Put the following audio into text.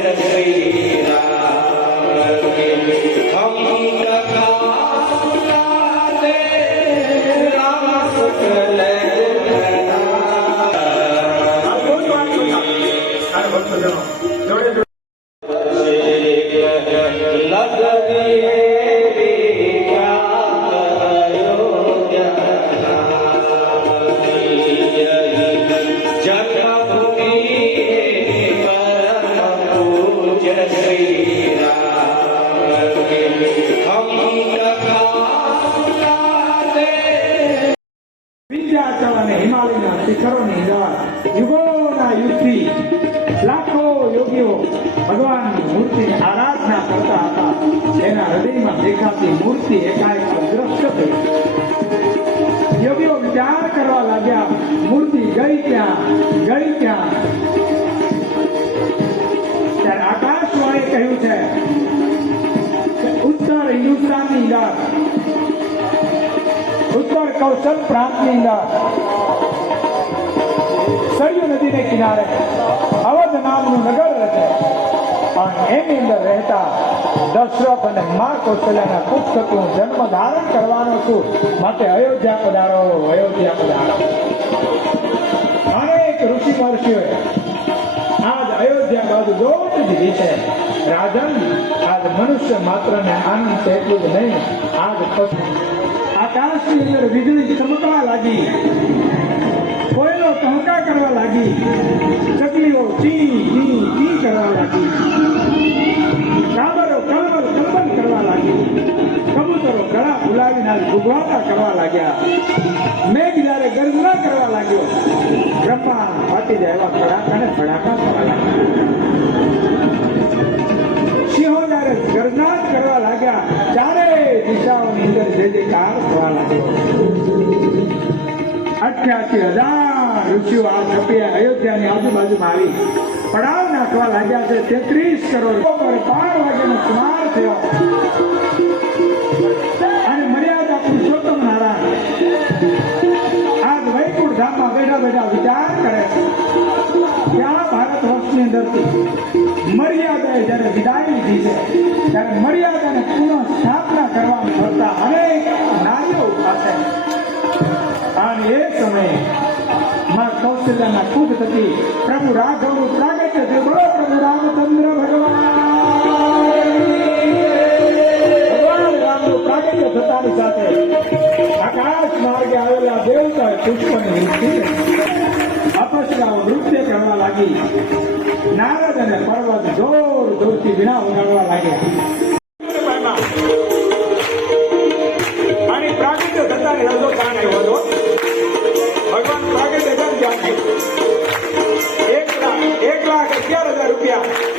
Gracias. Vindhyachal અને હિમાલયના શિખરોની અંદર યુગોના યુગથી લાખો યોગીઓ ભગવાનની મૂર્તિની આરાધના કરતા હતા. એના હૃદયમાં દેખાતી મૂર્તિ એકાએક અદ્રશ્ય થઈ. કૌશલ પ્રાંતની અંદર સરયુ નદીને કિનારે અવધ નામનું નગર રહે અને એની અંદર રહેતા દશરથ અને મા કૌશલ્યાના પુસ્તકનું જન્મ ધારણ કરવાનો છું માટે અયોધ્યા પધારો અયોધ્યા પધારો અનેક ઋષિ મહર્ષિઓએ આજ અયોધ્યા બાજુ દોટ દીધી છે રાજન આજ મનુષ્ય માત્રને આનંદ એટલું જ નહીં આજ પશુ આકાશની અંદર વીજળી ચમકવા લાગી. કોયલો ટહકા કરવા લાગી. ચકલીઓ ચી ચી ચી કરવા લાગી. કાબરો કલબલ કલબલ કરવા લાગી. કબૂતરો ગળા ફુલાવીને ગુગવાતા કરવા લાગ્યા. મેઘ જ્યારે ગર્જના કરવા લાગ્યો, બ્રહ્મા ફાટી જાય એવા કડાકા ને ફડાકા કરવા લાગ્યા. સિંહો જ્યારે ગર્જનાટ કરવા લાગ્યા કાર થવા લાગ્યો અઠ્યાસી હજાર ઋષિઓ આ છપી અયોધ્યાની આજુબાજુમાં આવી. પડાવ નાખવા લાગ્યા છે તેત્રીસ કરોડ. પર બાર વાગ્યાનો સુમાર થયો. અને મર્યાદા પુરુષોત્તમ નારાયણ. આજ વૈકુંઠ ધામમાં બેઠા બેઠા વિચાર કરે. છે આ ભારત વર્ષની અંદર મર્યાદાએ જ્યારે વિદાય લીધી છે, ત્યારે મર્યાદાને કૌશલ્યાના કુદ થકી પ્રભુ રાઘવનું પ્રાગટ્ય થયું. બોલો પ્રભુ રામચંદ્ર ભગવાન. રામનું પ્રાગટ્ય થતાની સાથે આકાશ માર્ગે આવેલા દેવતા પુષ્પની અપસરાઓ નૃત્ય કરવા લાગી. નારદ અને પર્વત જોર જોરથી વીણા વગાડવા લાગ્યા. 不要。